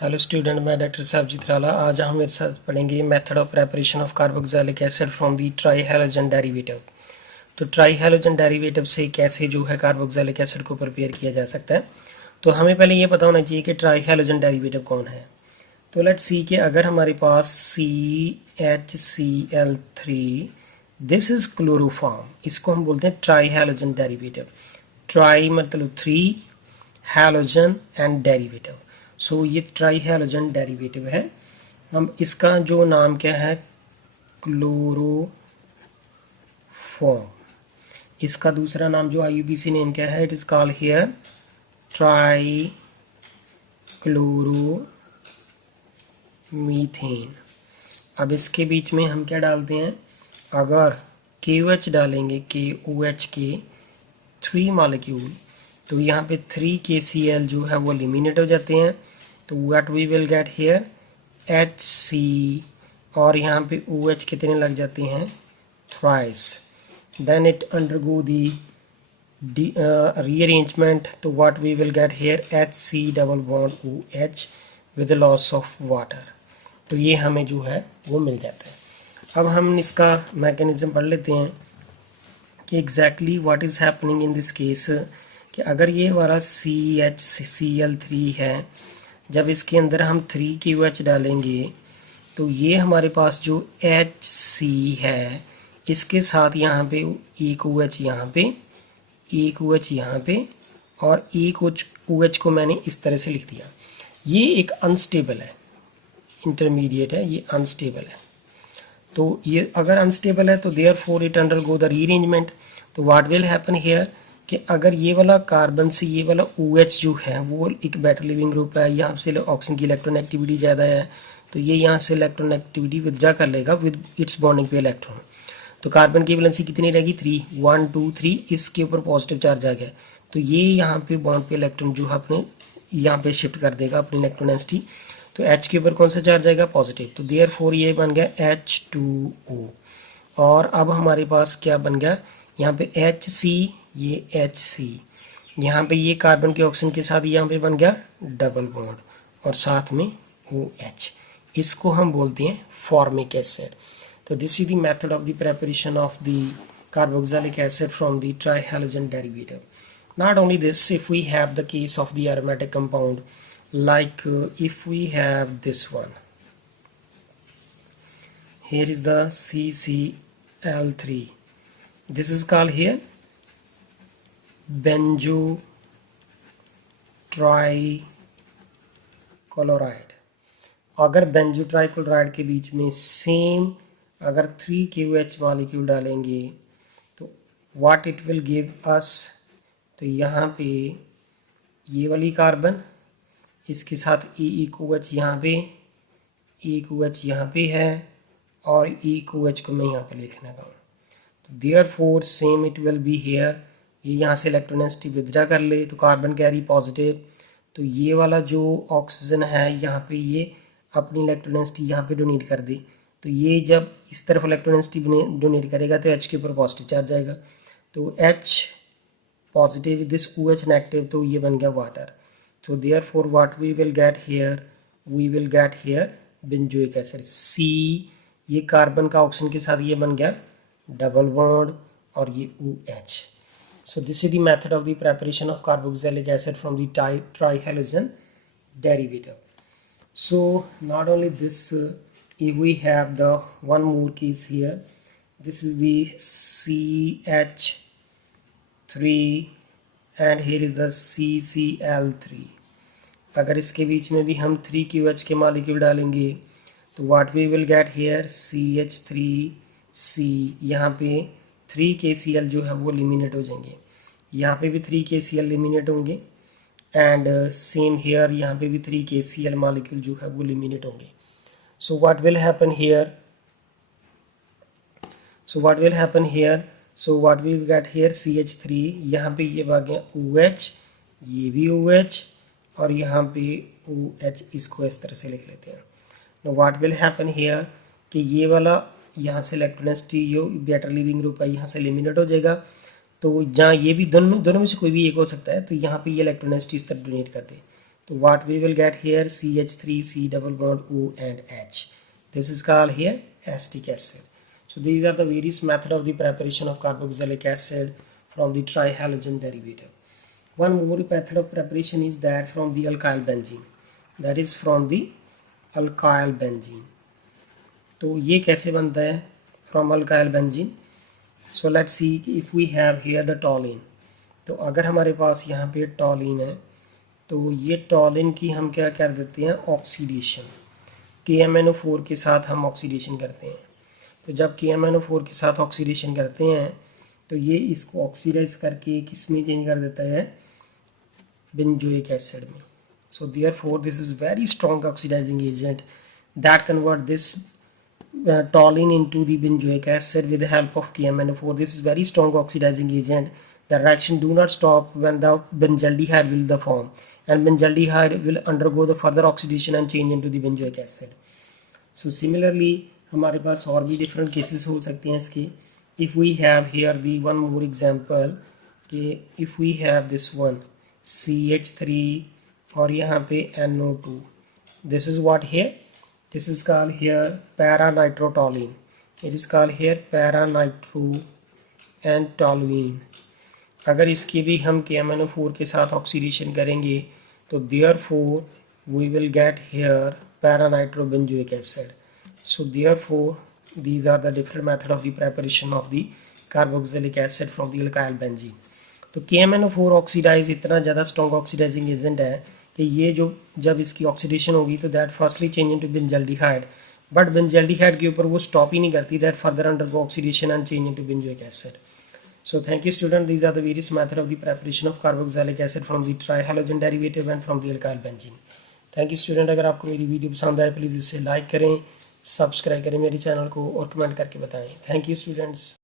Hello student, मैं doctor साहबजीत राला। आज हम मेरे साथ पढ़ेंगे method of preparation of carboxylic acid from the try halogen derivative. तो ट्राई हैलोजन डेरिवेटिव से कैसे जो है कार्बोक्सिलिक एसिड को प्रिपेयर किया जा सकता है। तो हमें पहले ये पता होना चाहिए कि ट्राई हैलोजन डेरिवेटिव कौन है। तो लेट्स सी कि अगर हमारे पास CHCl3, दिस इज क्लोरोफॉर्म, इसको हम बोलते हैं ट्राई हैलोजन डेरिवेटिव। ट्राई मतलब 3, हैलोजन एंड डेरिवेटिव। सो ये ट्राई हैलोजन डेरिवेटिव है। हम इसका जो नाम क्या है, क्लोरोफॉर्म। इसका दूसरा नाम जो IUPAC नेम क्या है, it is called here try chloromethane. अब इसके बीच में हम क्या डालते हैं, अगर KOH डालेंगे, KOH के 3 मॉलिक्यूल, तो यहाँ पे 3 KCl जो है वो एलिमिनेट हो जाते हैं। तो what we will get here HC, और यहाँ पे OH कितने लग जाते हैं, thrice. Then it undergo the rearrangement. तो what we will get here HC double bond OH with loss of water. तो ये हमें जो है वो मिल जाता है। अब हम इसका मैकेनिज्म पढ़ लेते हैं कि exactly what is happening in this case. कि अगर ये हमारा CHCl3 है, जब इसके अंदर हम 3 KOH डालेंगे, तो ये हमारे पास जो HC है, इसके साथ यहाँ पे एक OH यहाँ पे, एक OH यहाँ पे, और एक OH को मैंने इस तरह से लिख दिया। ये एक अनस्टेबल है, इंटरमीडिएट है, ये अनस्टेबल है। तो ये अगर अनस्टेबल है तो therefore it undergo the rearrangement. तो व्हाट विल हैपन हियर कि अगर ये वाला कार्बन से ये वाला OH जो है वो एक बेटर लिविंग ग्रुप है, यहाँ से ऑक्सीजन की इलेक्ट्रोनेगेटिविटी ज़्यादा है, तो ये यहाँ से इलेक्ट्रोनेगेटिविटी विदड्रा कर लेगा विद इट्स बॉन्डिंग पे इलेक्ट्रॉन। तो कार्बन की वैलेंसी कितनी रहेगी, 3, 1 2 3। इसके ऊपर पॉजिटिव चार्ज आ गया, तो ये यहाँ पे बॉन्ड पे इलेक्ट्रॉन जो है अपने यहाँ पे शिफ्ट कर देगा अपनी इलेक्ट्रोनेसिटी। तो H के ऊपर कौन सा चार्ज आएगा, पॉजिटिव। तो देयर फोर ये बन गया H2O। और अब हमारे पास क्या बन गया, यहाँ पे HC, ये HC, यहाँ पे ये कार्बन के ऑक्सीजन के साथ यहाँ पे बन गया डबल बॉन्ड, और साथ में OH। इसको हम बोलते हैं फॉर्मिक एसिड। तो this is the method of the preparation of the carboxylic acid from the trihalogen derivative. Not only this, if we have the case of the aromatic compound, like if we have this one, here is the CCl3, this is called here benzo trichloride. अगर banjo trichloride के बीच में same अगर 3 KOH molecule डालेंगे, तो what it will give us, तो यहाँ पे ये वाली कार्बन, इसके साथ एक OH यहाँ पे, एक OH यहाँ पे है, और एक OH को मैं यहाँ पे लिखने का। तो therefore same it will be here. ये यहाँ से इलेक्ट्रोनेसिटी विदड्रा कर ले, तो कार्बन कैरी पॉजिटिव, तो ये वाला जो ऑक्सीजन है यहाँ पे ये अपनी इलेक्ट्रोनेसिटी यहाँ पे डोनेट कर दे। तो ये जब इस तरफ इलेक्ट्रोनेसिटी डोनेट करेगा तो H के ऊपर पॉजिटिव चार्ज आएगा, तो H positive, this OH negative, तो ये बन गया वाटर। तो therefore what we will get here, we will get here benzoic acid C। ये कार्बन का ऑक्सीजन के साथ ये बन गया डबल बॉन्ड, और ये OH। So this is the method of the preparation of carboxylic acid from the trihalogen derivative. So not only this, if we have the one more case here, this is the CH3 and here is the CCl3। अगर इसके बीच में भी हम 3 KOH के molecule डालेंगे, तो what we will get here CH3C, यहाँ पे 3 KCl जो है वो एलिमिनेट हो जाएंगे, यहाँ पे भी 3 KCl एलिमिनेट होंगे, एंड सेम हेयर यहाँ पे भी 3 KCl मॉलिक्यूल जो है वो एलिमिनेट होंगे। So what will happen here, so what will happen here, so what will get here CH3, यहाँ पे ये आ गया OH, ये भी OH, और यहाँ पे OH, इसको इस तरह से लिख लेते हैं। Know what will happen here कि ये वाला यहाँ से इलेक्ट्रोनेसिटी जो बेटर लिविंग ग्रुप है यहाँ से एलिमिनेट हो जाएगा, तो जहाँ ये भी दोनों में से कोई भी एक हो सकता है, तो यहाँ पे ये इलेक्ट्रोनेसिटी इस तरह डोनेट कर दे, तो what we will get here CH3 C double bond O and H. This is called here acetic acid. So these are the various method of the preparation of carboxylic acid from the trihalogen derivative. One more method of preparation is that from the alkyl benzene. That is from the alkyl benzene. तो ये कैसे बनता है from alkyl benzene? So let's see if we have here the toluene. तो अगर हमारे पास यहाँ पे टॉलिन है तो ये टॉलिन की हम क्या कर देते हैं ऑक्सीडेशन, KMnO4 के साथ हम ऑक्सीडेशन करते हैं। तो जब KMnO4 के साथ ऑक्सीडेशन करते हैं तो ये इसको ऑक्सीडाइज करके किस में चेंज कर देता है बेंजोइक एसिड में। So therefore this is very strong oxidising agent that convert this toluene into the benzoic acid with the help of KMnO4. This is very strong oxidizing agent. The reaction do not stop when the benzaldehyde will the form, and benzaldehyde will undergo the further oxidation and change into the benzoic acid. So similarly हमारे पास और भी different cases हो सकते हैं इसके. If we have here the one more example कि if we have this one CH3 और यहाँ पे NO2, this is what here. This is called here para-nitrotoluene. It is called here para-nitro and toluene. अगर इसकी भी हम KMnO4 के साथ ऑक्सीडेशन करेंगे तो therefore we will get here para-nitrobenzoic acid. So therefore these are the different method of the preparation of the carboxylic acid from the alkyl benzene. तो KMnO4 oxidise इतना ज़्यादा स्ट्रॉन्ग ऑक्सीडाइजिंग एजेंट है कि ये जो जब इसकी ऑक्सीडेशन होगी तो that firstly change into benzaldehyde, but benzaldehyde के ऊपर वो स्टॉप ही नहीं करती, that further undergo oxidation and change into benzoic acid. So thank you student, these are the various method of the preparation of carboxylic acid from the trihalogen derivative and from the alkyl benzene. Thank you student, अगर आपको मेरी video पसंद आए please इसे like करें, subscribe करें मेरे channel को और कमेंट करके बताएं. Thank you students.